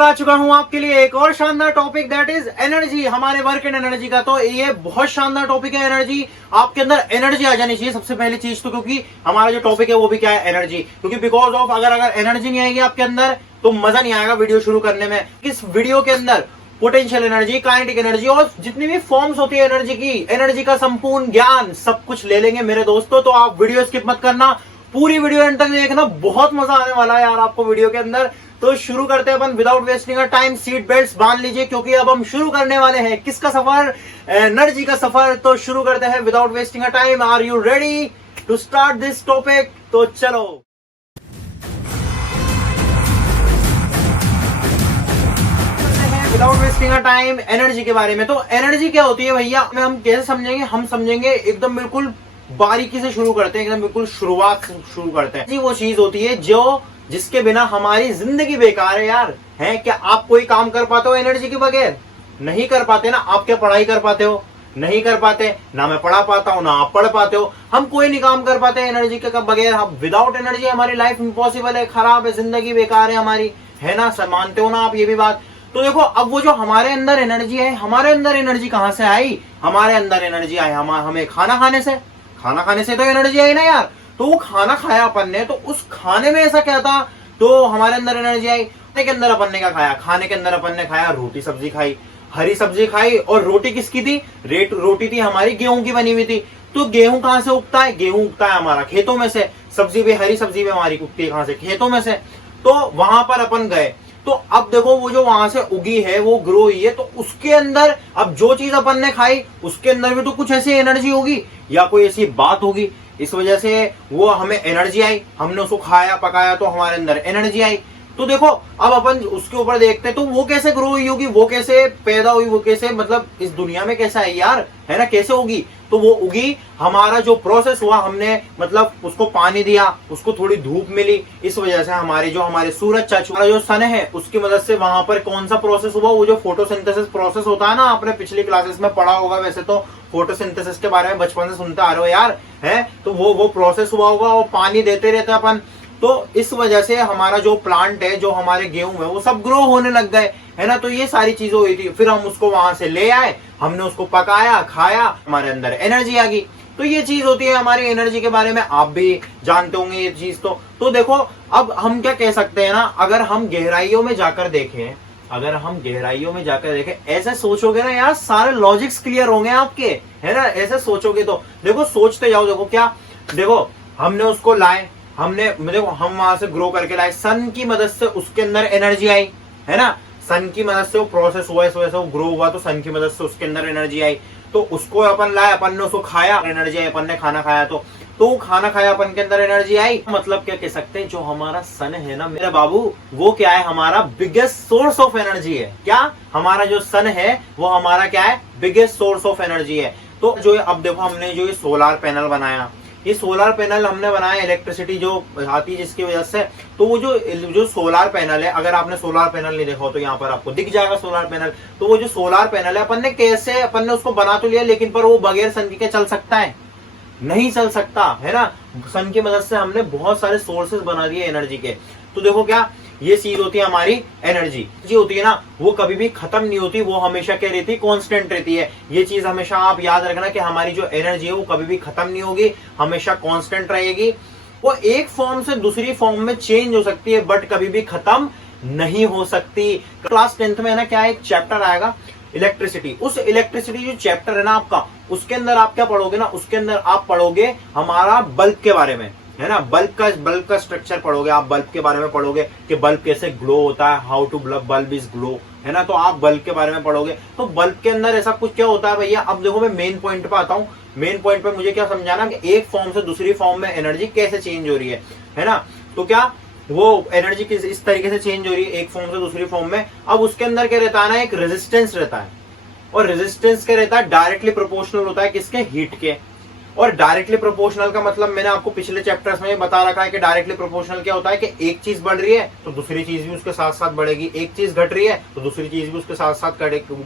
आ चुका हूं आपके लिए एक और शानदार टॉपिक दैट इज एनर्जी, हमारे वर्क एंड एनर्जी का। तो ये बहुत शानदार टॉपिक है एनर्जी। आपके अंदर एनर्जी आ जानी चाहिए सबसे पहली चीज तो, क्योंकि हमारा जो टॉपिक है वो भी क्या है, एनर्जी। क्योंकि बिकॉज ऑफ अगर एनर्जी नहीं आएगी आपके अंदर तो मजा नहीं आएगा वीडियो शुरू करने में। इस वीडियो के अंदर पोटेंशियल एनर्जी, काइनेटिक एनर्जी और जितनी भी फॉर्म्स होती है एनर्जी की, एनर्जी का संपूर्ण ज्ञान सब कुछ ले लेंगे मेरे दोस्तों। तो आप वीडियो स्किप मत करना, पूरी वीडियो एंड तक देखना, बहुत मजा आने वाला है यार आपको वीडियो के अंदर। तो शुरू करते हैं अपन without wasting a time. Seat belts बांध लीजिए क्योंकि अब हम शुरू करने वाले हैं किसका सफर, एनर्जी का सफर। तो शुरू करते हैं without wasting a time. Are you ready to start this topic? तो चलो without wasting a time energy के बारे में। तो एनर्जी क्या होती है भैया, हम कैसे समझेंगे? हम समझेंगे एकदम बिल्कुल बारीकी से शुरू करते हैं, एकदम बिल्कुल शुरुआत से शुरू करते हैं। जी वो चीज होती है जो जिसके बिना हमारी जिंदगी बेकार है यार। है क्या आप कोई काम कर पाते हो एनर्जी के बगैर? नहीं कर पाते ना। आप क्या पढ़ाई कर पाते हो? नहीं कर पाते ना। मैं पढ़ा पाता हूं ना आप पढ़ पाते हो। हम कोई नहीं काम कर पाते एनर्जी के बगैर। हम विदाउट एनर्जी हमारी लाइफ इम्पॉसिबल है, खराब है, जिंदगी बेकार है हमारी, है ना? सर मानते हो ना आप ये भी बात? तो देखो अब वो जो हमारे अंदर एनर्जी है, हमारे अंदर एनर्जी कहां से आई? हमारे अंदर एनर्जी आई हमें खाना खाने से। खाना खाने से तो एनर्जी आई ना यार। तो वो खाना खाया अपन ने, तो उस खाने में ऐसा क्या था तो हमारे अंदर एनर्जी आई? खाने के अंदर अपन ने क्या खाया? खाने के अंदर अपन ने खाया रोटी सब्जी खाई, हरी सब्जी खाई। और रोटी किसकी थी? रोटी थी हमारी गेहूं की बनी हुई थी। तो गेहूं कहां से उगता है? गेहूं उगता है हमारा खेतों में से। सब्जी भी, हरी सब्जी भी हमारी उगती है कहां से? खेतों में से। तो वहां पर अपन गए, तो अब देखो वो जो वहां से उगी है वो ग्रो हुई है, तो उसके अंदर अब जो चीज अपन ने खाई उसके अंदर भी तो कुछ ऐसी एनर्जी होगी या कोई ऐसी बात होगी, इस वजह से वो हमें एनर्जी आई। हमने उसको खाया पकाया तो हमारे अंदर एनर्जी आई। तो देखो अब अपन उसके ऊपर देखते हैं तो वो कैसे ग्रो हुई होगी, वो कैसे पैदा हुई, वो कैसे मतलब इस दुनिया में कैसे आई यार, है ना? कैसे होगी? तो वो उगी, हमारा जो प्रोसेस हुआ, हमने मतलब उसको पानी दिया, उसको थोड़ी धूप मिली, इस वजह से हमारे सूरज चाचू जो सन है उसकी मदद से वहां पर कौन सा प्रोसेस हुआ? वो जो फोटोसिंथेसिस प्रोसेस होता है ना, आपने पिछली क्लासेस में पढ़ा होगा वैसे तो, फोटोसिंथेसिस के बारे में बचपन से सुनते आ रहे हो यार, है? तो वो प्रोसेस हुआ होगा और पानी देते रहते अपन। तो इस वजह से हमारा जो प्लांट है, जो हमारे गेहूं है, वो सब ग्रो होने लग गए, है ना? तो ये सारी चीजें हुई थी। फिर हम उसको वहां से ले आए, हमने उसको पकाया, खाया, हमारे अंदर एनर्जी आ गई। तो ये चीज होती है हमारी एनर्जी के बारे में, आप भी जानते होंगे ये चीज। तो देखो अब हम क्या कह सकते हैं ना, अगर हम गहराइयों में जाकर देखें, ऐसे सोचोगे ना यार, सारे लॉजिक्स क्लियर होंगे आपके, है ना? ऐसे सोचोगे तो देखो, सोचते जाओ। देखो क्या, देखो हमने उसको लाए, देखो हम वहां से ग्रो करके लाए, सन की मदद से उसके अंदर एनर्जी आई, है ना? सन की मदद से वो प्रोसेस हुआ, इस वजह से वो ग्रो हुआ, तो सन की मदद से उसके अंदर एनर्जी आई। तो उसको अपन लाए, अपन ने उसको खाया, एनर्जी आई। अपन ने खाना खाया तो खाना खाया, अपन के अंदर एनर्जी आई। मतलब क्या कह सकते हैं, जो हमारा सन है ना मेरे बाबू, वो क्या है? हमारा बिगेस्ट सोर्स ऑफ एनर्जी है। क्या? हमारा जो सन है वो हमारा क्या है? बिगेस्ट सोर्स ऑफ एनर्जी है। तो जो अब देखो हमने जो ये सोलर पैनल बनाया, ये सोलर पैनल हमने बनाया, इलेक्ट्रिसिटी जो आती है जिसकी वजह से। तो वो जो सोलर पैनल है, अगर आपने सोलर पैनल नहीं देखा हो तो यहाँ पर आपको दिख जाएगा सोलर पैनल। तो वो जो सोलर पैनल है, अपन ने उसको बना तो लिया, लेकिन पर वो बगैर सन के चल सकता है? नहीं चल सकता, है ना? सन की मदद से हमने बहुत सारे सोर्सेस बना दिए एनर्जी के। तो देखो क्या, ये चीज होती है हमारी एनर्जी जी होती है ना, वो कभी भी खत्म नहीं होती, वो हमेशा क्या रहती है? कांस्टेंट रहती है। ये चीज हमेशा आप याद रखना कि हमारी जो एनर्जी है वो कभी भी खत्म नहीं होगी, हमेशा कांस्टेंट रहेगी। वो एक फॉर्म से दूसरी फॉर्म में चेंज हो सकती है, बट कभी भी खत्म नहीं हो सकती। क्लास 10th में है ना, क्या एक चैप्टर आएगा इलेक्ट्रिसिटी। उस इलेक्ट्रिसिटी जो चैप्टर है ना आपका, उसके अंदर आप क्या पढ़ोगे ना, उसके अंदर आप पढ़ोगे हमारा बल्ब के बारे में, है ना? बल्ब का स्ट्रक्चर पढ़ोगे आप, बल्ब के बारे में पढ़ोगे कि बल्ब कैसे ग्लो होता है, how to bulb is glow, है ना? तो आप बल्ब के बारे में पढ़ोगे। तो बल्ब के अंदर ऐसा कुछ क्या होता है भैया? अब देखो मैं मेन पॉइंट पे आता हूँ। मेन पॉइंट पे मुझे क्या समझाना कि एक फॉर्म से दूसरी फॉर्म में एनर्जी कैसे चेंज हो रही है ना? तो क्या वो एनर्जी किस इस तरीके से चेंज हो रही है एक फॉर्म से दूसरी फॉर्म में। अब उसके अंदर क्या रहता है ना, एक रेजिस्टेंस रहता है, और रेजिस्टेंस क्या रहता है? डायरेक्टली प्रोपोर्शनल होता है किसके? हीट के। और डायरेक्टली प्रोपोर्शनल का मतलब मैंने आपको पिछले चैप्टर्स में बता रखा है कि डायरेक्टली प्रोपोर्शनल क्या होता है कि एक चीज बढ़ रही है तो दूसरी चीज भी उसके साथ साथ बढ़ेगी, एक चीज घट रही है तो दूसरी चीज भी उसके साथ साथ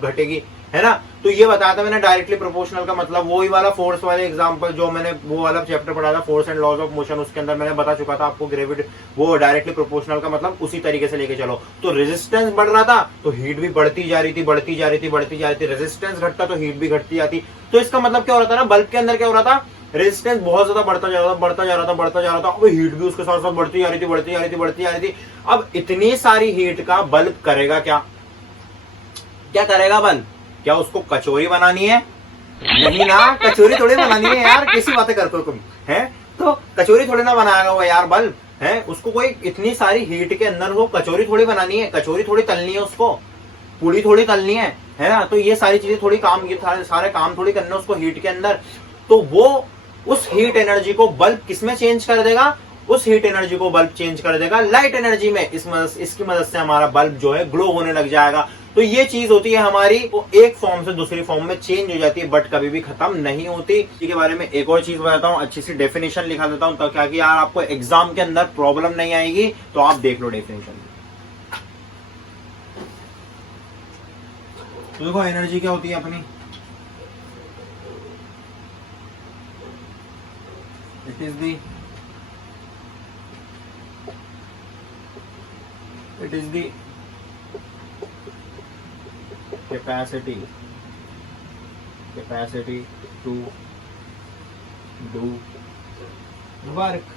घटेगी, है ना। तो ये बताया था मैंने डायरेक्टली प्रोपोर्शनल का मतलब, वही वाला फोर्स वाले एग्जांपल जो मैंने वो वाला चैप्टर पढ़ा था force and laws of motion, उसके अंदर मैंने बता चुका था आपको ग्रेविटी, वो डायरेक्टली प्रोपोर्शनल का मतलब उसी तरीके से लेके चलो। तो रेजिस्टेंस बढ़ रहा था तो हीट भी बढ़ती जा रही थी, बढ़ती जा रही थी, बढ़ती जा रही थी, रेजिस्टेंस घटता तो हीट भी घटती जाती। तो इसका मतलब क्या हो रहा था ना, बल्ब के अंदर क्या हो रहा था, रेजिस्टेंस बहुत ज्यादा बढ़ता जा रहा था, बढ़ता जा रहा था, बढ़ता जा रहा था, अब हीट भी उसके साथ साथ बढ़ती जा रही थी, बढ़ती जा रही थी, बढ़ती जा रही थी। अब इतनी सारी हीट का बल्ब करेगा क्या, क्या करेगा बल्ब, क्या उसको कचौरी बनानी है? नहीं ना, कचौरी थोड़ी बनानी है यार, कैसी बातें करते हो तुम, है? तो कचौरी थोड़ी ना बनाएगा वो यार बल्ब, है? उसको कोई इतनी सारी हीट के अंदर वो कचौरी थोड़ी बनानी है, कचौरी थोड़ी तलनी है उसको, पूरी थोड़ी तलनी है ना। तो ये सारी चीजें थोड़ी काम, ये सारे काम थोड़ी करने उसको हीट के अंदर। तो वो उस हीट एनर्जी को बल्ब किसमें चेंज कर देगा, उस हीट एनर्जी को बल्ब चेंज कर देगा लाइट एनर्जी में। इसकी मदद से हमारा बल्ब जो है ग्लो होने लग जाएगा। तो ये चीज होती है हमारी, वो एक फॉर्म से दूसरी फॉर्म में चेंज हो जाती है, बट कभी भी खत्म नहीं होती। इसके बारे में एक और चीज बताता हूँ, अच्छी सी डेफिनेशन लिखा देता हूँ ताकि यार आपको एग्जाम के अंदर प्रॉब्लम नहीं आएगी। तो आप देख लो डेफिनेशन। तो देखो एनर्जी क्या होती है अपनी, it is the capacity to do work।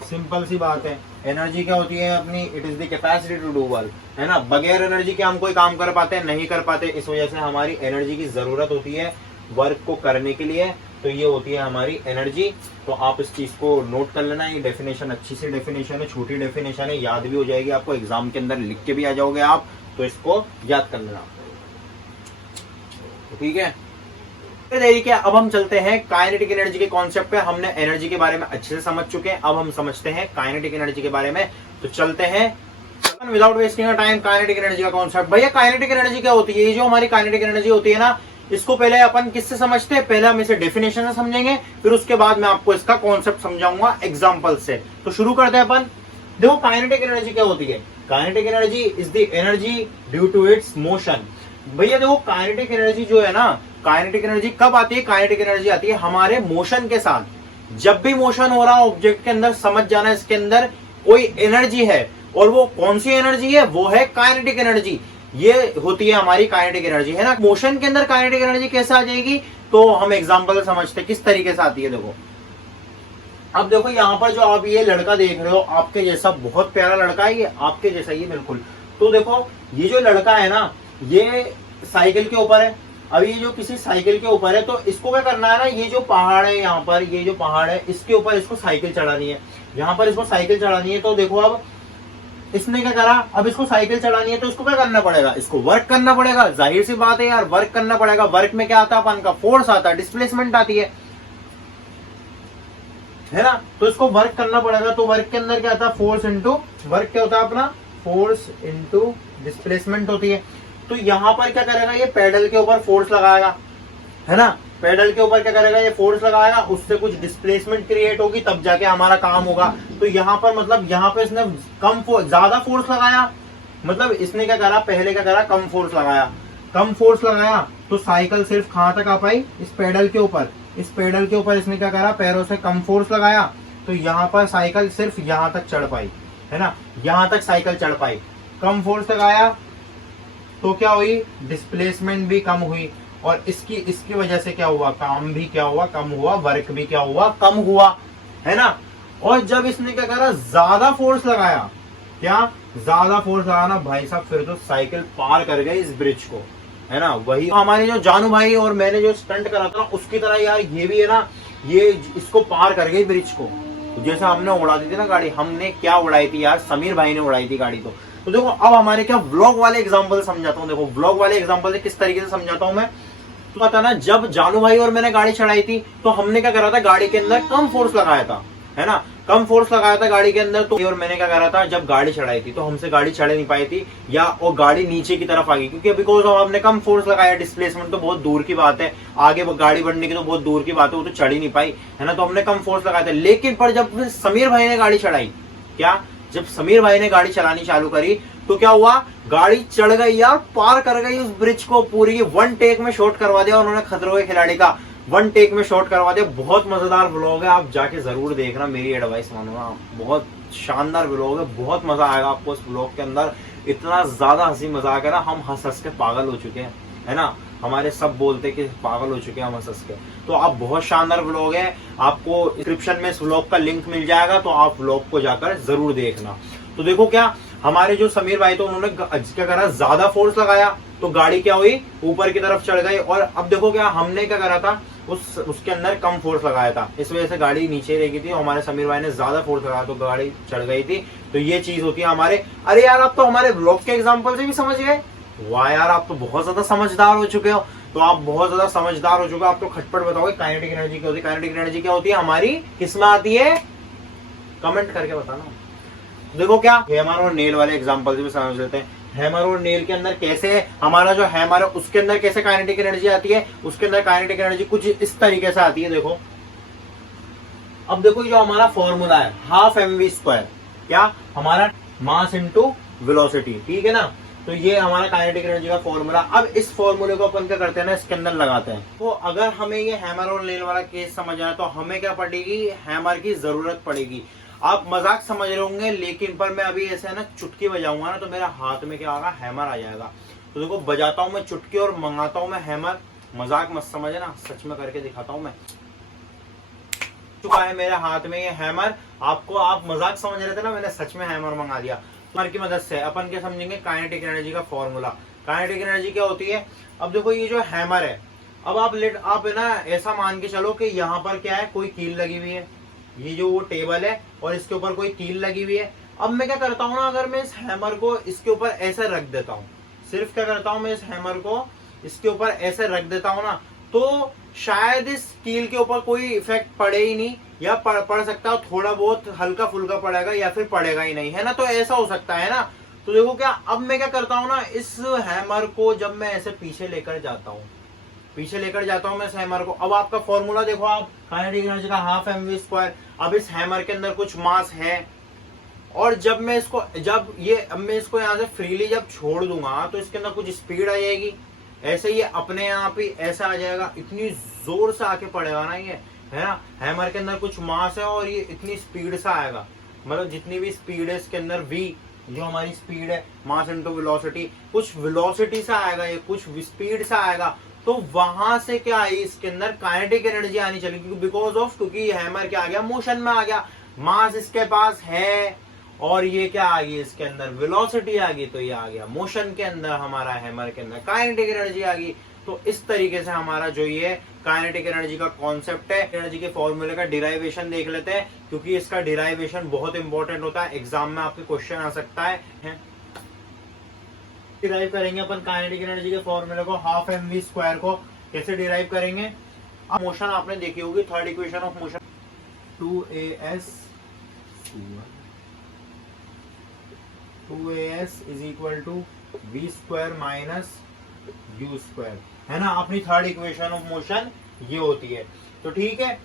Simple सी बात है, एनर्जी क्या होती है अपनी, it is the capacity to do work, है ना। बगैर एनर्जी के हम कोई काम कर पाते हैं, नहीं कर पाते। इस वजह से हमारी एनर्जी की जरूरत होती है वर्क को करने के लिए। तो ये होती है हमारी एनर्जी। तो आप इस चीज को नोट कर लेना, ये डेफिनेशन अच्छी सी डेफिनेशन है, छोटी डेफिनेशन है, याद भी हो जाएगी आपको, एग्जाम के अंदर लिख के भी आ जाओगे आप, तो इसको याद कर लेना, ठीक है। फिर देखिए अब हम चलते हैं काइनेटिक एनर्जी के कॉन्सेप्ट पे। हमने एनर्जी के बारे में अच्छे से समझ चुके हैं, अब हम समझते हैं काइनेटिक एनर्जी के बारे में। तो चलते हैं without wasting time, kinetic energy का कॉन्सेप्ट। भैया काइनेटिक एनर्जी क्या होती है, ये जो हमारी काइनेटिक एनर्जी होती है ना, इसको पहले अपन किससे समझते हैं, पहले हम इसे डेफिनेशन से समझेंगे, फिर उसके बाद मैं आपको इसका कॉन्सेप्ट समझाऊंगा एग्जांपल से। तो शुरू करते हैं अपन। देखो काइनेटिक एनर्जी क्या होती है, kinetic energy is the energy due to its motion. भैया देखो काइनेटिक एनर्जी जो है ना, काइनेटिक एनर्जी कब आती है, काइनेटिक एनर्जी आती है हमारे मोशन के साथ। जब भी मोशन हो रहा ऑब्जेक्ट के अंदर, समझ जाना इसके अंदर कोई एनर्जी है, और वो कौन सी एनर्जी है, वो है काइनेटिक एनर्जी। ये होती है हमारी काइनेटिक एनर्जी, है ना। मोशन के अंदर काइनेटिक एनर्जी कैसे आ जाएगी, तो हम एग्जांपल से समझते हैं किस तरीके से आती है। देखो अब देखो यहाँ पर जो आप ये लड़का देख रहे हो, आपके जैसा बहुत प्यारा लड़का है, ये आपके जैसा ही बिल्कुल। तो देखो ये जो लड़का है ना, ये साइकिल के ऊपर है। अब ये जो किसी साइकिल के ऊपर है, तो इसको क्या करना है ना, ये जो पहाड़ है यहाँ पर, ये जो पहाड़ है, इसके ऊपर इसको साइकिल चढ़ानी है, यहाँ पर इसको साइकिल चढ़ानी है। तो देखो अब इसने क्या करा, अब इसको साइकिल चढ़ानी है, तो इसको क्या करना पड़ेगा, इसको वर्क करना पड़ेगा। जाहिर सी बात है यार, वर्क करना पड़ेगा। वर्क में क्या आता है अपन का, फोर्स आता है, डिस्प्लेसमेंट आती है ना। तो इसको वर्क करना पड़ेगा। तो वर्क के अंदर क्या आता है, फोर्स इंटू वर्क, क्या होता है अपना, फोर्स इंटू डिस्प्लेसमेंट होती है। तो यहाँ पर क्या करेगा, ये पेडल के ऊपर फोर्स लगाएगा, है ना। पेडल के ऊपर क्या करेगा, ये फोर्स लगाएगा, उससे कुछ डिस्प्लेसमेंट क्रिएट होगी, तब जाके हमारा काम होगा। तो यहाँ पर मतलब यहाँ पे इसने ज्यादा फोर्स लगाया, मतलब इसने क्या करा, पहले क्या करा, कम फोर्स लगाया। कम फोर्स लगाया तो साइकिल सिर्फ कहाँ तक आ पाई, इस पेडल के ऊपर। इस पेडल के ऊपर इसने क्या करा, पैरों से कम फोर्स लगाया, तो यहाँ पर साइकिल सिर्फ यहाँ तक चढ़ पाई, है ना। यहाँ तक साइकिल चढ़ पाई। कम फोर्स लगाया तो क्या हुई, डिस्प्लेसमेंट भी कम हुई, और इसकी वजह से क्या हुआ, काम भी क्या हुआ, कम हुआ, वर्क भी क्या हुआ, कम हुआ, है ना। और जब इसने क्या करा, ज्यादा फोर्स लगाया, क्या ज्यादा फोर्स लगाना भाई साहब, फिर तो साइकिल पार कर गई इस ब्रिज को, है ना। वही हमारे जो जानू भाई और मैंने जो स्टंट करा था ना, उसकी तरह यार ये भी है ना, ये इसको पार कर गई ब्रिज को। जैसे हमने उड़ा दी थी ना गाड़ी, हमने क्या उड़ाई थी यार, समीर भाई ने उड़ाई थी गाड़ी। तो देखो अब हमारे क्या, व्लॉग वाले एग्जांपल समझाता हूँ। देखो व्लॉग वाले एग्जांपल से किस तरीके से समझाता हूँ मैं, तो पता ना, जब जानू भाई और मैंने गाड़ी चढ़ाई थी, तो हमने क्या करा था, गाड़ी के अंदर कम फोर्स लगाया था, है ना। कम फोर्स लगाया था गाड़ी के अंदर। तो और मैंने क्या करा था, जब गाड़ी चढ़ाई थी तो हमसे गाड़ी चढ़ नहीं पाई थी, या और गाड़ी नीचे की तरफ आ गई, क्योंकि बिकॉज हमने कम फोर्स लगाया। डिस्प्लेसमेंट तो बहुत दूर की बात है, आगे गाड़ी बढ़ने की तो बहुत दूर की बात है, वो तो चढ़ ही नहीं पाई, है ना। तो हमने कम फोर्स लगाया था। लेकिन पर जब समीर भाई ने गाड़ी चढ़ाई, क्या जब समीर भाई ने गाड़ी चलानी चालू करी तो क्या हुआ, गाड़ी चढ़ गई यार, पार कर गई उस ब्रिज को पूरी, वन टेक में शॉट करवा दिया उन्होंने खतरों के खिलाड़ी का, वन टेक में शॉट करवा दिया। बहुत मजेदार व्लॉग है, आप जाके जरूर देखना, मेरी एडवाइस मानूंगा, बहुत शानदार व्लॉग है, बहुत मजा आएगा आपको उस व्लॉग के अंदर। इतना ज्यादा हंसी मजाक है ना, हम हंस हंस के पागल हो चुके हैं, है ना, हमारे सब बोलते कि पागल हो चुके हैं हम हंस हंस के। तो आप बहुत शानदार व्लॉग है, आपको डिस्क्रिप्शन में इस व्लॉग का लिंक मिल जाएगा, तो आप व्लॉग को जाकर जरूर देखना। तो देखो क्या हमारे जो समीर भाई, तो उन्होंने क्या करा, ज्यादा फोर्स लगाया तो गाड़ी क्या हुई, ऊपर की तरफ चढ़ गई। और अब देखो क्या हमने क्या करा था, उसके अंदर कम फोर्स लगाया था, इस वजह से गाड़ी नीचे रह गई थी। हमारे समीर भाई ने ज्यादा फोर्स लगाया तो गाड़ी चढ़ गई थी। तो ये चीज होती है हमारे। अरे यार आप तो हमारे ब्लॉग के एग्जाम्पल से भी समझ गए, वाह यार आप तो बहुत ज्यादा समझदार हो चुके हो। तो आप बहुत ज्यादा समझदार हो चुके हो, आप तो खटपट बताओगे काइनेटिक एनर्जी क्या होती है। काइनेटिक एनर्जी क्या होती है हमारी, किसमें आती है, कमेंट करके बताना। देखो क्या हैमर और नेल वाले एग्जांपल से भी समझ लेते हैं। हैमर और नेल के अंदर कैसे हमारा जो हैमर है उसके अंदर कैसे काइनेटिक एनर्जी आती है, उसके अंदर काइनेटिक एनर्जी कुछ इस तरीके से आती है। देखो अब देखो जो हमारा फॉर्मूला है हाफ mv², क्या हमारा मास इनटू वेलोसिटी, ठीक है ना। तो ये हमारा काइनेटिक एनर्जी का फॉर्मूला। अब इस फॉर्मूले को अपन क्या करते हैं ना, इसके अंदर लगाते हैं। तो अगर हमें ये हैमर और नेल वाला केस समझ आए तो हमें क्या पड़ेगी, हैमर की जरूरत पड़ेगी। आप मजाक समझ रहे होंगे, लेकिन पर मैं अभी ऐसे ना चुटकी बजाऊंगा ना तो मेरा हाथ में क्या होगा, हैमर आ जाएगा। तो देखो बजाता हूं मैं चुटकी और मंगाता हूं मैं हैमर, मजाक मत समझना, सच में करके दिखाता हूं मैं। चुका है मेरे हाथ में ये हैमर, आपको आप मजाक समझ रहे थे ना, मैंने सच में हैमर मंगा दिया। हैमर की मदद से अपन क्या समझेंगे, काइनेटिक एनर्जी का फॉर्मूला। काइनेटिक एनर्जी क्या होती है, अब देखो ये जो हैमर है, अब आप है ना ऐसा मान के चलो कि यहाँ पर क्या है, कोई कील लगी हुई है, ये जो वो टेबल है और इसके ऊपर कोई कील लगी हुई है। अब मैं क्या करता हूँ ना, अगर मैं इस हैमर को इसके ऊपर ऐसे रख देता हूँ, सिर्फ क्या करता हूँ मैं इस हैमर को इसके ऊपर ऐसे रख देता हूँ ना, तो शायद इस कील के ऊपर कोई इफेक्ट पड़े ही नहीं, या पड़ सकता है थोड़ा बहुत हल्का फुल्का पड़ेगा, या फिर पड़ेगा ही नहीं, है ना। तो ऐसा हो सकता है ना। तो देखो क्या अब मैं क्या करता हूँ ना, इस हैमर को जब मैं ऐसे पीछे लेकर जाता हूँ, पीछे लेकर जाता हूं मैं इस हैमर को। अब आपका फॉर्मूला देखो आप, काइनेटिक एनर्जी का हाफ mv²। अब इस हैमर के अंदर कुछ मास है, और जब मैं इसको अब मैं इसको यहाँ से फ्रीली जब छोड़ दूंगा तो इसके अंदर कुछ स्पीड आ जाएगी, ऐसे ये अपने आप ही ऐसा आ जाएगा, इतनी जोर से आके पड़ेगा ना ये, है ना। हैमर के अंदर कुछ मास है और ये इतनी स्पीड से आएगा, मतलब जितनी भी स्पीड है इसके अंदर v, जो हमारी स्पीड है मास इनटू वेलोसिटी, कुछ वेलोसिटी से आएगा ये, कुछ स्पीड से आएगा। तो वहां से क्या आई, इसके अंदर काइनेटिक एनर्जी आनी चाहिए, क्योंकि बिकॉज ऑफ, क्योंकि हैमर क्या आ गया, मोशन में आ गया, मास इसके पास है, और ये क्या आ गई इसके अंदर, वेलोसिटी आ गई, तो ये आ गया मोशन के अंदर, हमारा हैमर के अंदर काइनेटिक एनर्जी आ गई। तो इस तरीके से हमारा जो ये काइनेटिक एनर्जी का कॉन्सेप्ट है, एनर्जी के फॉर्मूले का डिराइवेशन देख लेते हैं, क्योंकि इसका डिराइवेशन बहुत इंपॉर्टेंट होता है, एग्जाम में आपके क्वेश्चन आ सकता है। डिराइव करेंगे अपन काइनेटिक एनर्जी के फॉर्मूले को, हाफ mv² को कैसे डिराइव करेंगे। अब मोशन आपने देखी होगी, third equation of motion 2as is equal to v² minus u², है ना। अपनी थर्ड इक्वेशन ऑफ मोशन ये होती है। तो ठीक है,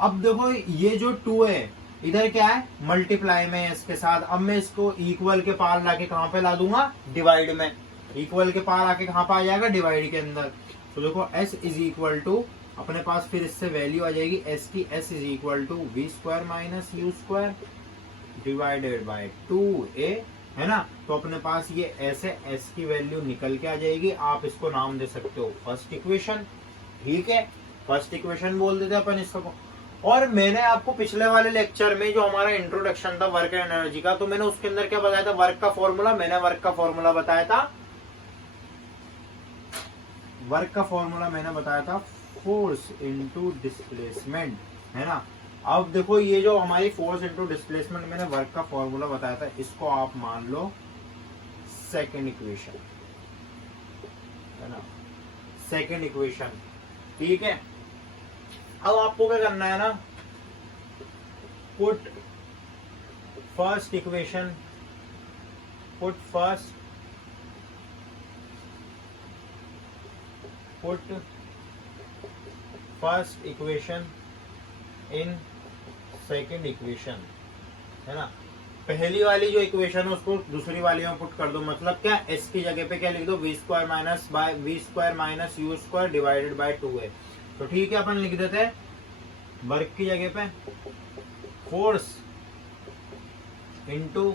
अब देखो ये जो 2 है इधर क्या है, मल्टीप्लाई में है इसके साथ। अब मैं इसको इक्वल के पार लाके कहां पे ला दूंगा, डिवाइड में। इक्वल के पार आके कहां पे आ जाएगा, डिवाइड के अंदर। तो देखो s इज इक्वल टू, अपने पास फिर इससे वैल्यू आ जाएगी s की, s is equal to v² minus u² divided by 2a, है ना। तो अपने पास ये ऐसे s की वैल्यू निकल के आ जाएगी। आप इसको नाम दे सकते हो फर्स्ट इक्वेशन, ठीक है, फर्स्ट इक्वेशन बोल देते अपन इसको। और मैंने आपको पिछले वाले लेक्चर में जो हमारा इंट्रोडक्शन था वर्क एंड एनर्जी का, तो मैंने उसके अंदर क्या बताया था, वर्क का फॉर्मूला। मैंने वर्क का फॉर्मूला बताया था, वर्क का फॉर्मूला मैंने बताया था फोर्स इनटू डिस्प्लेसमेंट, है ना। अब देखो ये जो हमारी फोर्स इनटू डिस्प्लेसमेंट मैंने वर्क का फॉर्मूला बताया था, इसको आप मान लो सेकेंड इक्वेशन, है ना, सेकेंड इक्वेशन, ठीक है। अब आपको क्या करना है ना, put first equation, put first equation in second equation, है ना। पहली वाली जो इक्वेशन है उसको दूसरी वाली में पुट कर दो, मतलब क्या, एस की जगह पे क्या लिख दो, v square minus u square divided by 2a। तो ठीक है, अपन लिख देते हैं वर्क की जगह पे फोर्स इंटू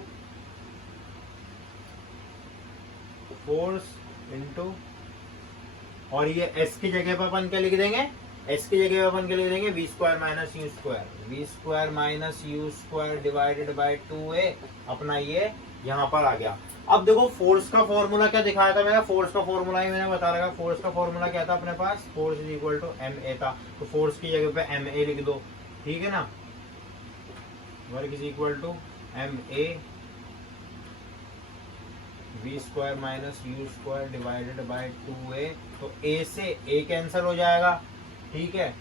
और ये एस की जगह पे अपन क्या लिख देंगे, एस की जगह पे अपन क्या लिख देंगे, v square minus u square divided by 2a। अपना ये यहाँ पर आ गया। अब देखो फोर्स का फॉर्मूला क्या दिखाया था मेरा, फोर्स का फॉर्मूला ही मैंने बता रखा। फोर्स का फॉर्मूला क्या था अपने पास, force is equal to ma था। तो फोर्स की जगह पे ma लिख दो, ठीक है ना। Work is equal to ma v square minus u square divided by 2a। तो a से a कैंसिल हो जाएगा, ठीक है,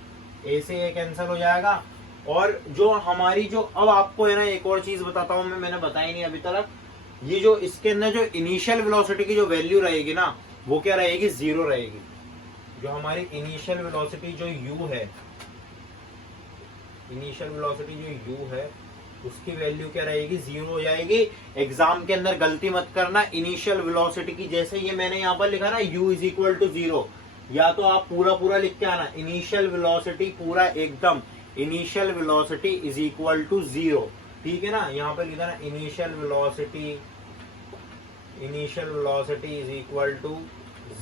a से a कैंसिल हो जाएगा। और जो हमारी जो, अब आपको है ना एक और चीज बताता हूं मैंने बताई नहीं अभी तक, ये जो इसके अंदर जो इनिशियल वेलोसिटी की जो वैल्यू रहेगी ना, वो क्या रहेगी, 0 रहेगी। जो हमारी इनिशियल वेलोसिटी जो u है, इनिशियल वेलोसिटी जो u है उसकी वैल्यू क्या रहेगी, 0 हो जाएगी। एग्जाम के अंदर गलती मत करना, इनिशियल वेलोसिटी की जैसे ये मैंने यहाँ पर लिखा ना u इज इक्वल टू 0, या तो आप पूरा लिख के आना, इनिशियल वेलोसिटी पूरा एकदम, initial velocity is equal to 0, ठीक है ना। यहाँ पर लिखा ना initial velocity is equal to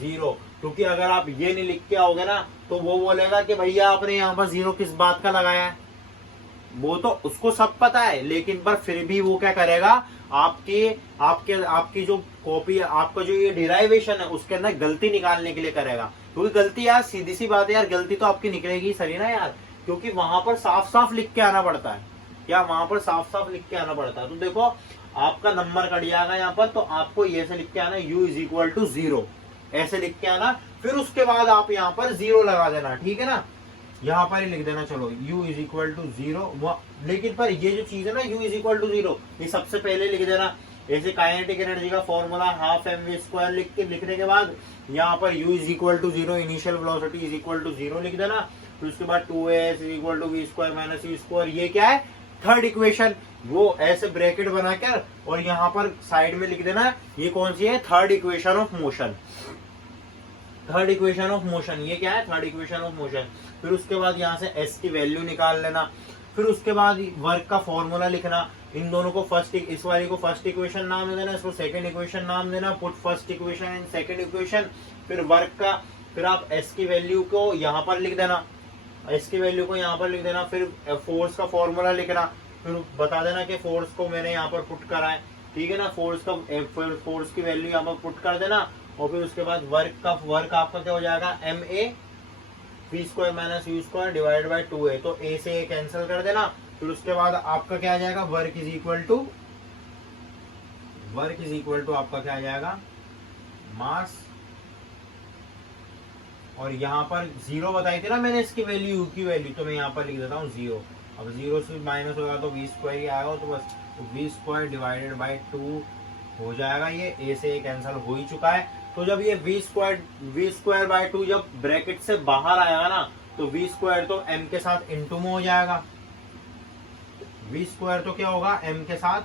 0, क्योंकि अगर आप ये नहीं लिख के आओगे ना तो वो बोलेगा कि भैया आपने यहाँ पर 0 किस बात का लगाया है। वो तो उसको सब पता है, लेकिन पर फिर भी वो क्या करेगा, आपकी जो कॉपी, आपका जो ये डिराइवेशन है उसके अंदर गलती निकालने के लिए करेगा। क्योंकि गलती यार सीधी सी बात है यार, गलती तो आपकी निकलेगी सही ना यार, क्योंकि वहां पर साफ साफ लिख के आना पड़ता है। क्या वहां पर साफ साफ लिख के आना पड़ता है। तो देखो आपका नंबर कट जाएगा यहाँ पर, तो आपको ये से लिख के आना u इज इक्वल टू 0, ऐसे लिख के आना। फिर उसके बाद आप यहाँ पर 0 लगा देना, ठीक है ना, यहाँ पर ही लिख देना, चलो u इज इक्वल टू 0। लेकिन पर ये जो चीज है ना u इज इक्वल टू 0, ये सबसे पहले लिख देना। ऐसे काइनेटिक एनर्जी का फॉर्मूला हाफ mv स्क्वायर लिखने के बाद यहाँ पर u is equal to 0, initial velocity is equal to 0 लिख देना। फिर उसके बाद 2as is equal to v square minus u square, ये क्या है, थर्ड इक्वेशन। वो ऐसे ब्रैकेट बनाकर और यहाँ पर साइड में लिख देना, ये कौन सी है, third equation of motion. Third equation of motion, ये क्या है, थर्ड इक्वेशन ऑफ मोशन। फिर उसके बाद यहाँ से s की वैल्यू निकाल लेना। फिर उसके बाद वर्क का फॉर्मूला लिखना। इन दोनों को फर्स्ट, इस वाली को फर्स्ट इक्वेशन नाम देना, इसको सेकंड इक्वेशन नाम देना। Put first equation in second equation. फिर वर्क का, फिर आप s की वैल्यू को यहाँ पर लिख देना, s की वैल्यू को यहाँ पर लिख देना। फिर फोर्स का फॉर्मूला लिखना, फिर बता देना कि फोर्स को मैंने यहाँ पर पुट करा है, ठीक है ना। फोर्स की वैल्यू यहाँ पर पुट कर देना। और फिर उसके बाद वर्क आपका क्या हो जाएगा, ma v square minus u square divide by 2a। तो a से a कैंसिल कर देना। फिर उसके बाद आपका क्या आ जाएगा, वर्क इज इक्वल टू आपका क्या आ जाएगा, मास। और यहाँ पर 0 बताई थी ना मैंने इसकी वैल्यू, u की वैल्यू, तो मैं यहाँ पर लिख देता हूँ 0। अब 0 से माइनस होगा तो वी स्क्वायर ही आएगा, तो बस वी स्क्वायर डिवाइडेड बाय 2 हो जाएगा। ये a से a कैंसिल हो ही चुका है। तो जब ये वी स्क्वायर बाय 2 जब ब्रैकेट से बाहर आएगा ना, तो वी स्क्वायर तो m के साथ इंटू में हो जाएगा। वी स्क्वायर तो क्या होगा, m के साथ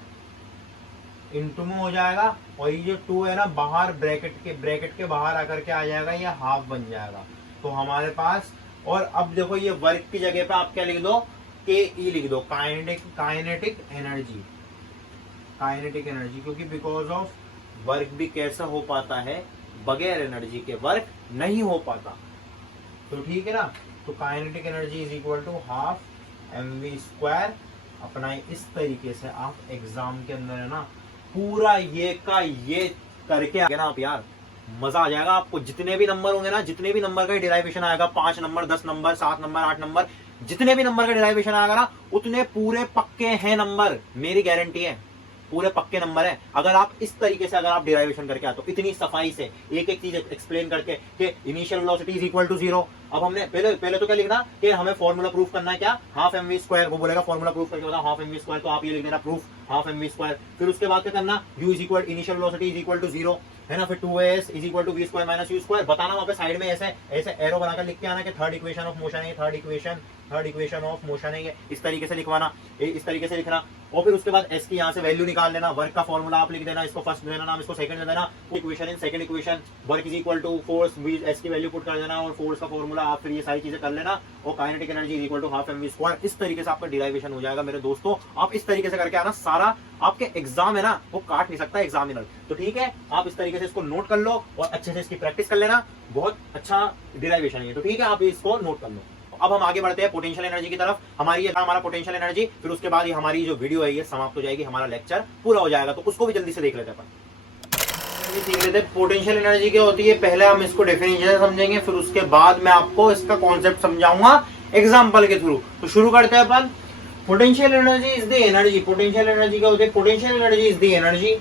इंटू में हो जाएगा। और ये जो 2 है ना, बाहर ब्रैकेट के बाहर आकर के आ जाएगा, ये हाफ बन जाएगा। तो हमारे पास, और अब देखो ये वर्क की जगह पे आप क्या लिख दो, के ई लिख दो, काइनेटिक एनर्जी, क्योंकि बिकॉज ऑफ वर्क भी कैसा हो पाता है, बगैर एनर्जी के वर्क नहीं हो पाता। तो ठीक है ना। तो kinetic energy is equal to half mv square. अपना इस तरीके से आप एग्जाम के अंदर है ना पूरा ये का ये करके आगे ना आप, यार मजा आ जाएगा आपको। जितने भी नंबर होंगे ना, जितने भी नंबर का डिराइवेशन आएगा, 5 नंबर 10 नंबर 7 नंबर 8 नंबर, जितने भी नंबर का डिराइवेशन आएगा ना, उतने पूरे पक्के हैं नंबर, मेरी गारंटी है, पूरे पक्के नंबर है। अगर आप इस तरीके से अगर आप डिराइवेशन करके आते हो, इतनी सफाई से एक एक चीज एक्सप्लेन करके कि initial velocity is equal to 0। अब हमने पहले तो क्या लिखना कि हमें फॉर्मूला प्रूफ करना है, क्या, हाफ mv स्क्वायर। वो बोलेगा फॉर्मूला प्रूफ करके बताओ हाफ mv स्क्वायर, तो आप ये लिख देना प्रूफ हाफ mv स्क्वायर। फिर उसके बाद क्या करना, u is equal initial velocity is equal to 0 है ना। फिर 2as is equal to v square minus u square. बताना वहां पे साइड में ऐसे एरो बनाकर लिख के आना कि थर्ड इक्वेशन ऑफ मोशन है, थर्ड इक्वेशन ऑफ मोशन है, ये इस तरीके से लिखवाना, इस तरीके से लिखना। और फिर उसके बाद एस की यहाँ से वैल्यू निकाल लेना, वर्क का फॉर्मूला आप लिख देना, इसको फर्स्ट देना नाम, इसको सेकंड दे देना, equation in second equation work is equal to force, s की वैल्यू पुट कर देना और फोर्स का फॉर्मूला आप फिर ये सारी चीजें कर लेना और kinetic energy is equal to half m v square. इस तरीके से आपका डिराइवेशन हो जाएगा मेरे दोस्तों। आप इस तरीके से करके आना, सारा आपके एग्जाम है ना वो काट नहीं सकता एग्जामिनर। तो ठीक है, आप इस तरीके से इसको नोट कर लो और अच्छे से इसकी प्रैक्टिस कर लेना, बहुत अच्छा डिराइवेशन है। तो ठीक है, आप इसको नोट कर लो। अब हम आगे बढ़ते हैं पोटेंशियल एनर्जी की तरफ। हमारी ये था हमारा पोटेंशियल एनर्जी, फिर उसके बाद ये हमारी जो वीडियो है ये समाप्त हो जाएगी, हमारा लेक्चर पूरा हो जाएगा, तो उसको भी जल्दी से देख लेते हैं अपन। सीख लेते हैं पोटेंशियल एनर्जी क्या होती है। पहले हम इसको डेफिनेशन समझेंगे, फिर उसके बाद मैं आपको इसका कॉन्सेप्ट समझाऊंगा एग्जाम्पल के थ्रू। तो शुरू करते हैं अपन। Potential energy is the energy, potential energy क्या होती है, potential energy is the energy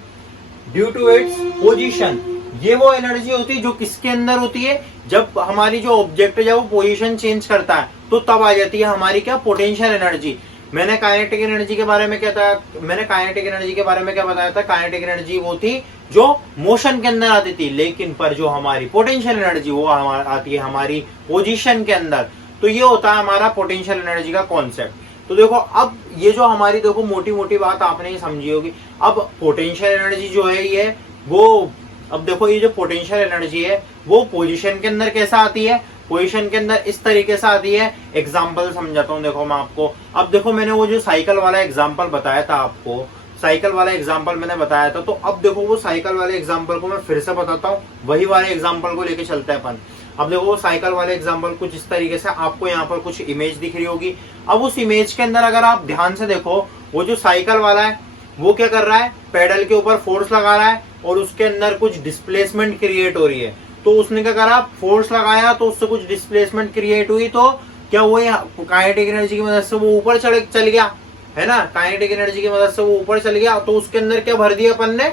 due to its position. ये वो एनर्जी होती है जो किसके अंदर होती है, जब हमारी जो ऑब्जेक्ट है जब वो पोजीशन चेंज करता है तो तब आ जाती है हमारी क्या, पोटेंशियल एनर्जी। मैंने काइनेटिक एनर्जी के बारे में क्या था, मैंने काइनेटिक एनर्जी के बारे में क्या बताया था, काइनेटिक एनर्जी वो थी जो मोशन के अंदर आती थी, लेकिन पर जो हमारी पोटेंशियल एनर्जी वो आती है हमारी पोजीशन के अंदर। तो ये होता है हमारा पोटेंशियल एनर्जी का कॉन्सेप्ट। तो देखो अब ये जो हमारी देखो मोटी मोटी बात आपने ही समझी होगी। अब पोटेंशियल एनर्जी जो है ये वो, अब देखो ये जो पोटेंशियल एनर्जी है वो पोजीशन के अंदर कैसा आती है, पोजीशन के अंदर इस तरीके से आती है। एग्जांपल समझाता हूँ, देखो मैं आपको। अब देखो मैंने वो जो साइकिल वाला एग्जांपल बताया था आपको, साइकिल वाला एग्जांपल मैंने बताया था, तो अब देखो वो साइकिल वाले एग्जांपल को मैं फिर से बताता हूँ, वही वाले एग्जांपल को लेके चलते हैं अपन। अब देखो वो साइकिल वाले एग्जांपल कुछ इस तरीके से, आपको यहाँ पर कुछ इमेज दिख रही होगी। अब उस इमेज के अंदर अगर आप ध्यान से देखो, वो जो साइकिल वाला है वो क्या कर रहा है, पेडल के ऊपर फोर्स लगा रहा है और उसके अंदर कुछ डिस्प्लेसमेंट क्रिएट हो रही है। तो उसने क्या करा, फोर्स लगाया तो उससे कुछ डिस्प्लेसमेंट क्रिएट हुई, तो क्या हुआ, काइनेटिक एनर्जी की मदद से वो ऊपर चल गया, है ना। काइनेटिक एनर्जी की मदद से वो ऊपर चल गया, तो उसके अंदर क्या भर दिया अपन ने,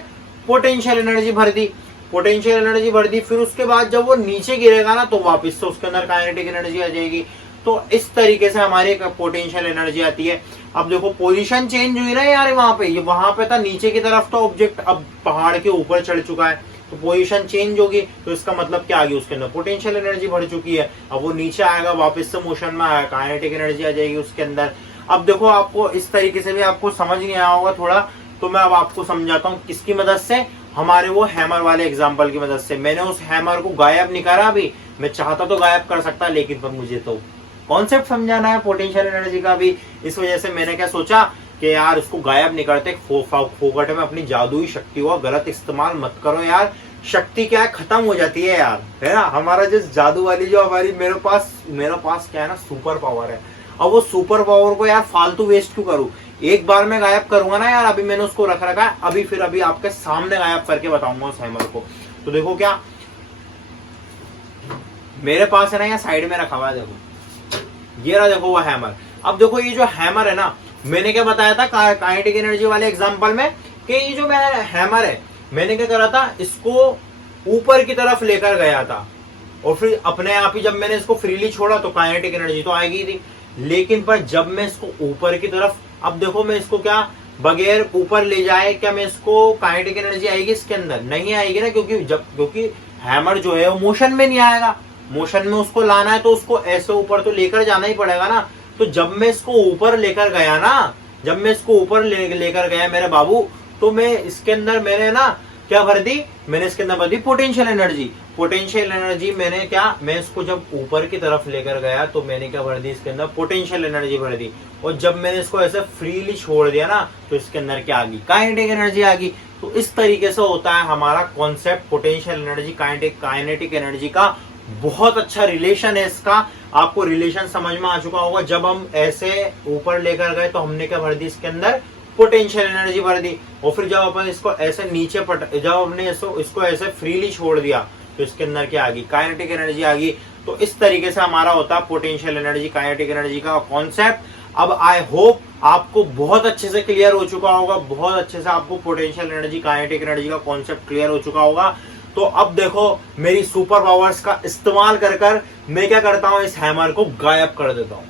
पोटेंशियल एनर्जी भर दी, पोटेंशियल एनर्जी भर दी। फिर उसके बाद जब वो नीचे गिरेगा ना तो वापस से उसके अंदर काइनेटिक एनर्जी आ जाएगी। तो इस तरीके से हमारी पोटेंशियल एनर्जी आती है। अब देखो पोजीशन चेंज हुई ना यार, वहां पे था नीचे की तरफ, तो ऑब्जेक्ट अब पहाड़ के ऊपर चढ़ चुका है, तो पोजीशन चेंज होगी, तो इसका मतलब क्या आ गई, उसके अंदर पोटेंशियल एनर्जी बढ़ चुकी है। अब वो नीचे आएगा, वापस से मोशन में आएगा, काइनेटिक एनर्जी आ जाएगी उसके अंदर। अब देखो आपको इस तरीके से भी आपको समझ नहीं आया होगा थोड़ा, तो मैं अब आपको समझाता हूँ किसकी मदद से, हमारे वो हैमर वाले एग्जाम्पल की मदद से। मैंने उस हैमर को गायब नहीं करा अभी, मैं चाहता तो गायब कर सकता, लेकिन पर मुझे तो कॉन्सेप्ट समझाना है पोटेंशियल एनर्जी का भी, इस वजह से मैंने क्या सोचा कि यार उसको गायब नहीं करते, फोकट में अपनी जादुई शक्ति का गलत इस्तेमाल मत करो यार। शक्ति क्या है, खत्म हो जाती है यार, है ना। हमारा जो जादू वाली जो हमारी मेरे पास क्या है ना, सुपर पावर है। अब वो सुपर पावर को यार फालतू वेस्ट क्यों करूं, एक बार में गायब करूंगा ना यार। अभी मैंने उसको रखा है, अभी आपके सामने गायब करके बताऊंगा उस हैमर को। तो देखो क्या मेरे पास है ना, यहाँ साइड में रखा हुआ है, देखो ये रहा, देखो वो हैमर। अब देखो ये जो हैमर है ना, मैंने क्या बताया था काइनेटिक एनर्जी वाले एग्जांपल में, कि ये जो हैमर है, मैंने क्या करा था, इसको ऊपर की तरफ लेकर गया था और फिर अपने आप ही जब मैंने इसको फ्रीली छोड़ा तो काइनेटिक एनर्जी तो आएगी थी। लेकिन पर जब मैं इसको ऊपर की तरफ, अब देखो मैं इसको क्या बगैर ऊपर ले जाए, क्या मैं इसको काइनेटिक एनर्जी आएगी इसके अंदर, नहीं आएगी ना, क्योंकि हैमर जो है वो मोशन में नहीं आएगा। मोशन में उसको लाना है तो उसको ऐसे ऊपर तो लेकर जाना ही पड़ेगा ना। तो जब मैं इसको ऊपर लेकर गया ना, जब मैं इसको ऊपर लेकर गया मेरे बाबू, तो मैं इसके अंदर मैंने ना क्या भर दी, मैंने इसके अंदर भर the potential energy. Potential energy मैंने क्या, मैं इसको जब ऊपर की तरफ लेकर गया तो मैंने क्या भर दी, इसके अंदर पोटेंशियल एनर्जी भर दी। और जब मैंने इसको ऐसे फ्रीली छोड़ दिया ना तो इसके अंदर क्या आ गई, काइनेटिक एनर्जी आ गई। तो इस तरीके से होता है हमारा concept potential energy kinetic energy का। बहुत अच्छा रिलेशन है इसका, आपको रिलेशन समझ में आ चुका होगा। जब हम ऐसे ऊपर लेकर गए तो हमने क्या भर दी, इसके अंदर पोटेंशियल एनर्जी भर दी। और फिर जब अपन इसको ऐसे नीचे जब हमने इसको ऐसे फ्रीली छोड़ दिया तो इसके अंदर क्या आ गई, काइनेटिक एनर्जी आ गई। तो इस तरीके से हमारा होता है पोटेंशियल एनर्जी काइनेटिक एनर्जी का कॉन्सेप्ट। अब आई होप आपको बहुत अच्छे से क्लियर हो चुका होगा, बहुत अच्छे से आपको पोटेंशियल एनर्जी काइनेटिक एनर्जी का कॉन्सेप्ट क्लियर हो चुका होगा। तो अब देखो मेरी सुपर पावर्स का इस्तेमाल कर मैं क्या करता हूं, इस हैमर को गायब कर देता हूं।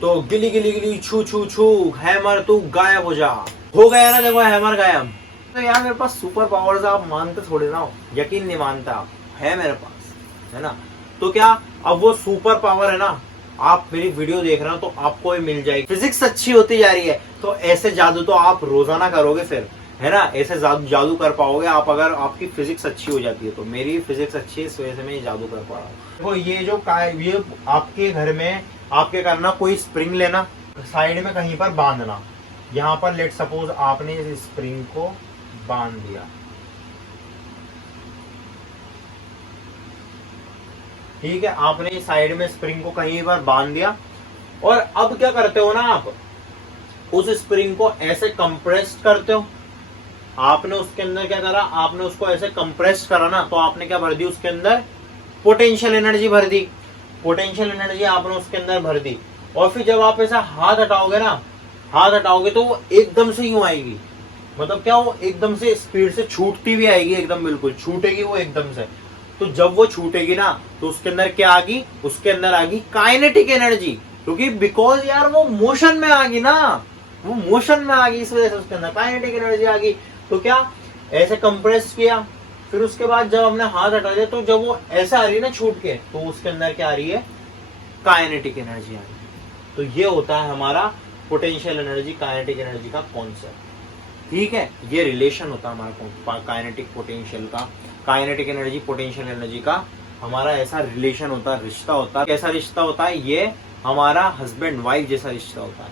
तो गिली गिली गिली छू छू छू, हैमर तू गायब हो जा। हो गया ना, देखो हैमर गायब। तो यार मेरे पास सुपर पावर्स, आप मानते थोड़े ना हो, यकीन नहीं मानता आप, है मेरे पास, है ना। तो क्या अब वो सुपर पावर है ना, आप मेरी वीडियो देख रहे हो तो आपको ये मिल जाएगी। फिजिक्स अच्छी होती जा रही है तो ऐसे जादू तो आप रोजाना करोगे फिर, है ना, ऐसे जादू कर पाओगे आप अगर आपकी फिजिक्स अच्छी हो जाती है। तो मेरी फिजिक्स अच्छी है इस वजह से मैं ये जादू कर पा रहा हूँ। देखो ये आपके घर में आपके करना, कोई स्प्रिंग लेना, साइड में कहीं पर बांधना। यहाँ पर लेट सपोज आपने इस स्प्रिंग को बांध दिया, ठीक है, आपने साइड में स्प्रिंग को कहीं पर बांध दिया। और अब क्या करते हो ना, आप उस स्प्रिंग को ऐसे कंप्रेस करते हो। आपने उसके अंदर क्या करा, आपने उसको ऐसे कंप्रेस करा ना, तो आपने क्या भर दी उसके अंदर, पोटेंशियल एनर्जी भर दी। पोटेंशियल एनर्जी आपने उसके अंदर भर दी। और फिर जब आप ऐसा हाथ हटाओगे ना, हाथ हटाओगे तो वो एकदम से यूं आएगी, मतलब क्या, वो एकदम से स्पीड से छूटती भी आएगी, एकदम बिल्कुल छूटेगी वो एकदम से। तो जब वो छूटेगी ना तो उसके अंदर क्या आ गई, उसके अंदर आ गई काइनेटिक एनर्जी, क्योंकि बिकॉज यार वो मोशन में आ गई ना, वो मोशन में आ गई, इस वजह से उसके अंदर काइनेटिक एनर्जी आ गई। तो क्या, ऐसे कंप्रेस किया, फिर उसके बाद जब हमने हाथ हटा दिया तो जब वो ऐसा आ रही है ना छूट के, तो उसके अंदर क्या आ रही है, काइनेटिक एनर्जी आ रही है। तो ये होता है हमारा पोटेंशियल एनर्जी काइनेटिक एनर्जी का कॉन्सेप्ट, ठीक है। ये रिलेशन होता है हमारा काइनेटिक पोटेंशियल का, काइनेटिक एनर्जी पोटेंशियल एनर्जी का हमारा ऐसा रिलेशन होता है, रिश्ता होता है। कैसा रिश्ता होता है, ये हमारा हस्बैंड वाइफ जैसा रिश्ता होता है।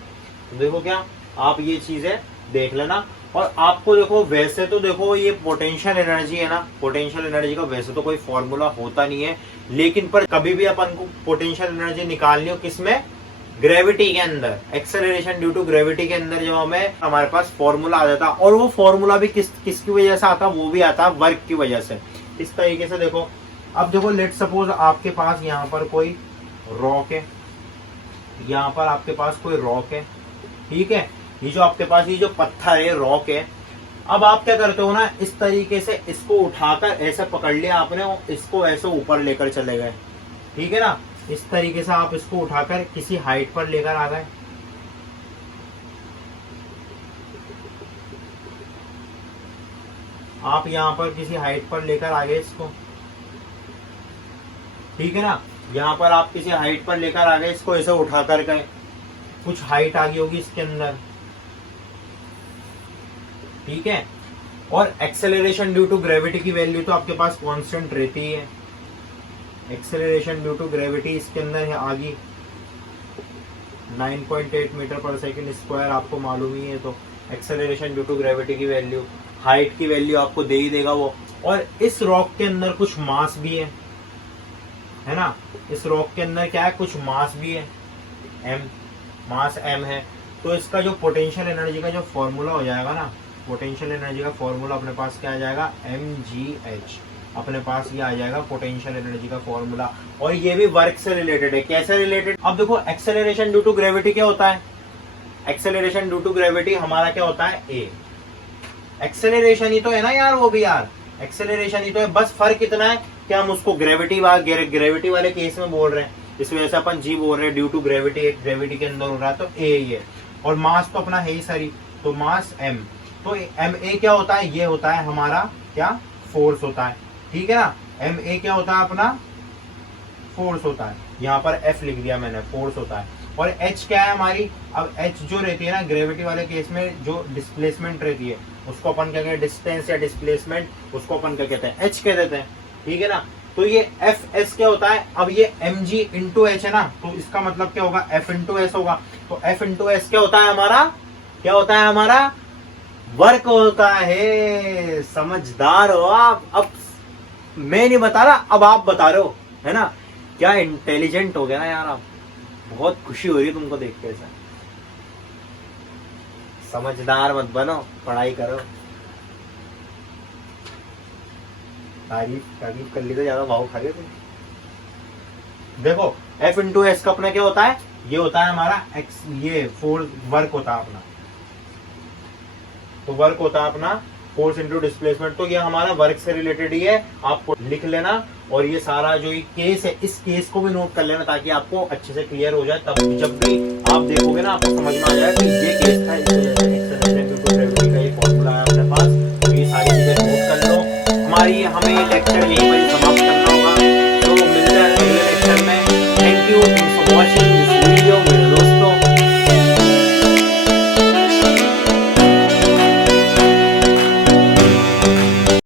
तो देखो क्या, आप ये चीजें देख लेना। और आपको देखो, वैसे तो देखो ये पोटेंशियल एनर्जी है ना, पोटेंशियल एनर्जी का वैसे तो कोई फॉर्मूला होता नहीं है, लेकिन पर कभी भी अपन को पोटेंशियल एनर्जी निकालनी हो किसमें, ग्रेविटी के अंदर, एक्सेलरेशन ड्यू टू ग्रेविटी के अंदर जो हमारे पास फॉर्मूला आ जाता। और वो फॉर्मूला भी किसकी वजह से आता, वो भी आता वर्क की वजह से। इस तरीके से देखो, अब देखो लेट सपोज आपके पास यहाँ पर कोई रॉक है, यहाँ पर आपके पास कोई रॉक है, ठीक है, ये जो आपके पास ये जो पत्थर है, रॉक है। अब आप क्या करते हो ना, इस तरीके से इसको उठाकर ऐसे पकड़ लिया आपने, इसको ऐसे ऊपर लेकर चले गए, ठीक है ना, इस तरीके से आप इसको उठाकर किसी हाइट पर लेकर आ गए। आप यहां पर किसी हाइट पर लेकर आ गए इसको, ठीक है ना, यहां पर आप किसी हाइट पर लेकर आ गए इसको, ऐसे उठाकर गए, कुछ हाइट आ गई होगी इसके अंदर, ठीक है। और एक्सेलरेशन ड्यू टू ग्रेविटी की वैल्यू तो आपके पास कांस्टेंट रहती है। एक्सेलरेशन ड्यू टू ग्रेविटी इसके अंदर आ गई 9.8 मीटर पर सेकंड स्क्वायर, आपको मालूम ही है। तो एक्सेलरेशन ड्यू टू ग्रेविटी की वैल्यू, हाइट की वैल्यू आपको दे ही देगा वो। और इस रॉक के अंदर कुछ मास भी है ना, इस रॉक के अंदर क्या है, कुछ मास भी है, मास m है। तो इसका जो पोटेंशियल एनर्जी का जो फॉर्मूला हो जाएगा ना, पोटेंशियल एनर्जी का फॉर्मूला अपने पास क्या आ जाएगा, mgh, अपने पास ये आ जाएगा पोटेंशियल एनर्जी का फॉर्मूला। और ये भी वर्क से रिलेटेड है। कैसे रिलेटेड, अब देखो एक्सेलरेशन ड्यू टू ग्रेविटी क्या होता है, एक्सेलरेशन ड्यू टू ग्रेविटी हमारा क्या होता है, a। एक्सेलरेशन ही तो है ना यार, वो भी यार एक्सेलरेशन ही तो है, बस फर्क इतना है कि हम उसको ग्रेविटी वाले केस में बोल रहे हैं, इस वजह से अपन जी बोल रहे हैं, ड्यू टू ग्रेविटी, ग्रेविटी के अंदर हो रहा है तो a ही है। और मास तो अपना है ही सारी, तो मास m। तो ma क्या होता है, ये होता है हमारा क्या, फोर्स होता है, ठीक है ना। ma क्या होता है अपना, फोर्स होता है, यहाँ पर f लिख दिया मैंने, फोर्स होता है। और h क्या है हमारी, अब h जो रहती है ना ग्रेविटी वाले केस में, जो डिस्प्लेसमेंट रहती है उसको अपन क्या कहते हैं, डिस्टेंस या डिस्प्लेसमेंट, उसको अपन क्या कहते हैं, h कह देते हैं, ठीक है ना। तो ये fs क्या होता है, अब ये mg इंटू h है ना, तो इसका मतलब क्या होगा, f इंटू s होगा। तो f इंटू s क्या होता है हमारा, क्या होता है हमारा, वर्क होता है। समझदार हो आप। अब मैं नहीं बता रहा, अब आप बता रहे हो, है ना, क्या इंटेलिजेंट हो गया ना यार आप, बहुत खुशी हो रही है तुमको देख के। ऐसा समझदार मत बनो, पढ़ाई करो। तारीफ कर ली तो ज्यादा भाव खा गए तुम। देखो F इंटू एस का अपना क्या होता है, ये होता है हमारा एक्स, ये फोर्स वर्क होता है अपना, तो वर्क होता है अपना फोर्स इंटू डिस्प्लेसमेंट। तो ये हमारा वर्क से रिलेटेड ही है, आपको लिख लेना। और ये सारा जो ये केस है, इस केस को भी नोट कर लेना ताकि आपको अच्छे से क्लियर हो जाए। तब जब भी आप देखोगे ना आपको समझ में आ जाएगा कि ये केस था, इस वजह से एक्सेलरेशन ड्यू टू ग्रेविटी का ये फॉर्मूला है अपने पास। तो ये सारी चीजें नोट कर लो। हमारी हमें लेक्चर यही